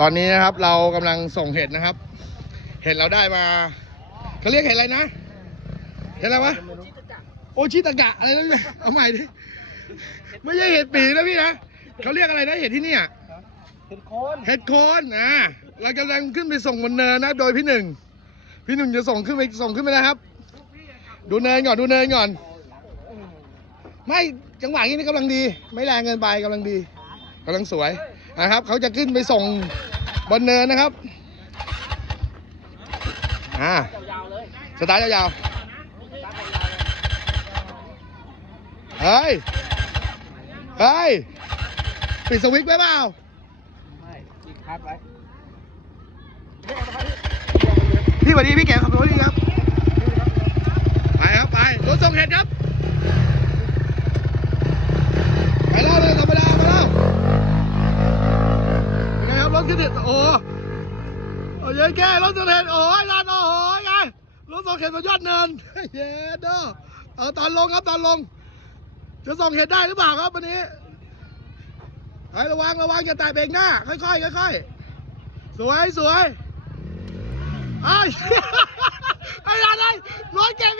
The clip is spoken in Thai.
ตอนนี้นะครับเรากำลังส่งเห็ดนะครับ เห็ดเราได้มาเขาเรียกเห็ดอะไรนะ เห็ดอะไรวะ โอชิตากะอะไรนั่นเลยเอาใหม่ดิ ไม่ใช่เห็ดปีนะพี่นะเขาเรียกอะไรนะเห็ดที่เนี่ยเห็ดโคนเห็ดโคนอ่าเรากำลังขึ้นไปส่งบนเนินนะ โดยพี่หนึ่ง พี่หนึ่งจะส่งขึ้นไปส่งขึ้นไปนะครับ ดูเนินก่อนดูเนินก่อน ไม่จังหวะนี้นี่กำลังดี ไม่แรงเกินไปกำลังดีกำลังสวย นะครับเขาจะขึ้นไปส่งบนเนินนะครับอ่าสตาร์ทยาวๆเฮ้ยเฮ้ยปิดสวิตช์ไว้เปล่าไม่อีกคัดไว้พี่สวัสดีพี่แกขับรถดีครับ ไปครับ ไปรถส่งเห็ดครับ ไปแล้วเลยธรรมดามาแล้วเป็นไงครับร ถขึ้นเห็ดโอ้โอ้ยแก่รถส่งเห็ดโอ้ยลานโอ้ยไงรถส่งเห็ดบนยอดเนินเย็ดเด้อเอาตอนลงครับตอนลง จะส่งเห็ดได้หรือเปล่าครับวันนี้ไประวังระวังอย่าแตะเบรกหน้า ค่อยๆค่อยๆสวยสวยไอ้ไอ้ยันไอ้รถเก็บ